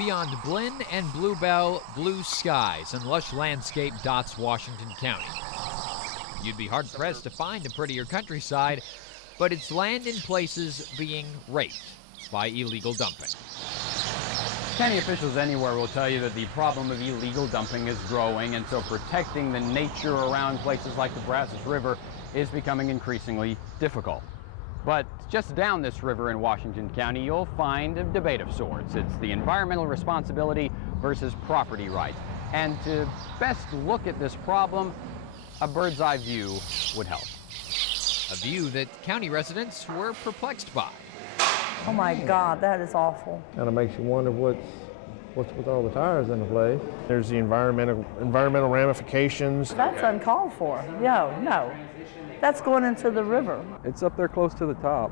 Beyond Blinn and Bluebell, blue skies and lush landscape dots Washington County. You'd be hard-pressed to find a prettier countryside, but it's land in places being raped by illegal dumping. County officials anywhere will tell you that the problem of illegal dumping is growing, and so protecting the nature around places like the Brazos River is becoming increasingly difficult. But just down this river in Washington County, you'll find a debate of sorts. It's the environmental responsibility versus property rights. And to best look at this problem, a bird's eye view would help. A view that county residents were perplexed by. Oh my God, that is awful. Kind of makes you wonder what's with all the tires in the place. There's the environmental ramifications. That's uncalled for. No. That's going into the river. It's up there close to the top.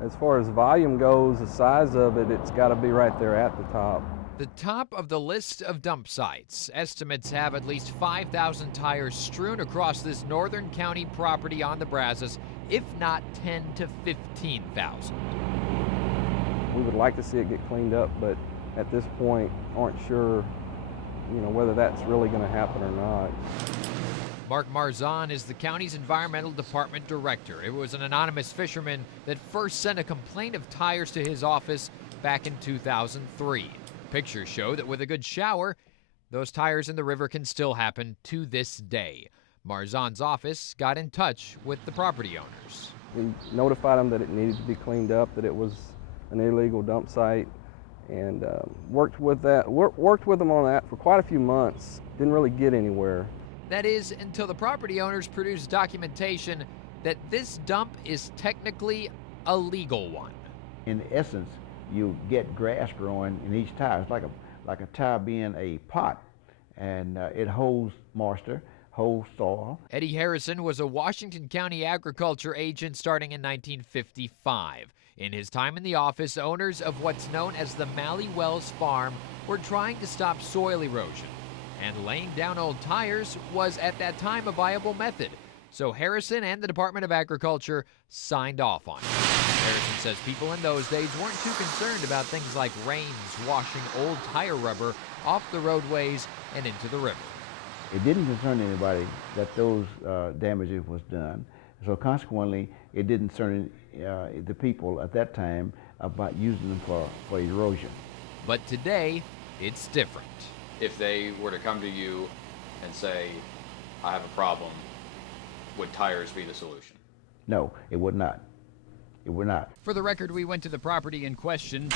As far as volume goes, the size of it, it's got to be right there at the top. The top of the list of dump sites. Estimates have at least 5,000 tires strewn across this northern county property on the Brazos, if not 10 to 15,000. We would like to see it get cleaned up, but at this point aren't sure, whether that's really going to happen or not. Mark Marzon is the county's environmental department director. It was an anonymous fisherman that first sent a complaint of tires to his office back in 2003. Pictures show that with a good shower, those tires in the river can still happen to this day. Marzon's office got in touch with the property owners. We notified them that it needed to be cleaned up, that it was an illegal dump site, and worked with them on that for quite a few months. Didn't really get anywhere. That is, until the property owners produced documentation that this dump is technically a legal one. In essence, you get grass growing in each tire. It's like a tire being a pot, and it holds moisture, holds soil. Eddie Harrison was a Washington County agriculture agent starting in 1955. In his time in the office, owners of what's known as the Malley Wells Farm were trying to stop soil erosion. And laying down old tires was at that time a viable method. So Harrison and the Department of Agriculture signed off on it. Harrison says people in those days weren't too concerned about things like rains washing old tire rubber off the roadways and into the river. It didn't concern anybody that those damages was done. So consequently, it didn't concern the people at that time about using them for erosion. But today, it's different. If they were to come to you and say, I have a problem, would tires be the solution? No, it would not. It would not. For the record, we went to the property in question,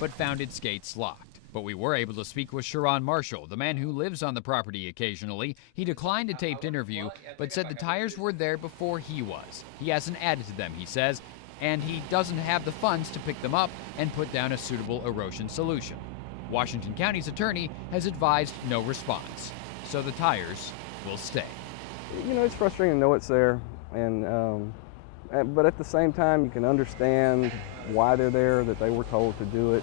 but found its gates locked. But we were able to speak with Sharon Marshall, the man who lives on the property occasionally. He declined a taped interview, but said the tires were there before he was. He hasn't added to them, he says, and he doesn't have the funds to pick them up and put down a suitable erosion solution. Washington County's attorney has advised no response, so the tires will stay. It's frustrating to know it's there, but at the same time, you can understand why they're there, that they were told to do it.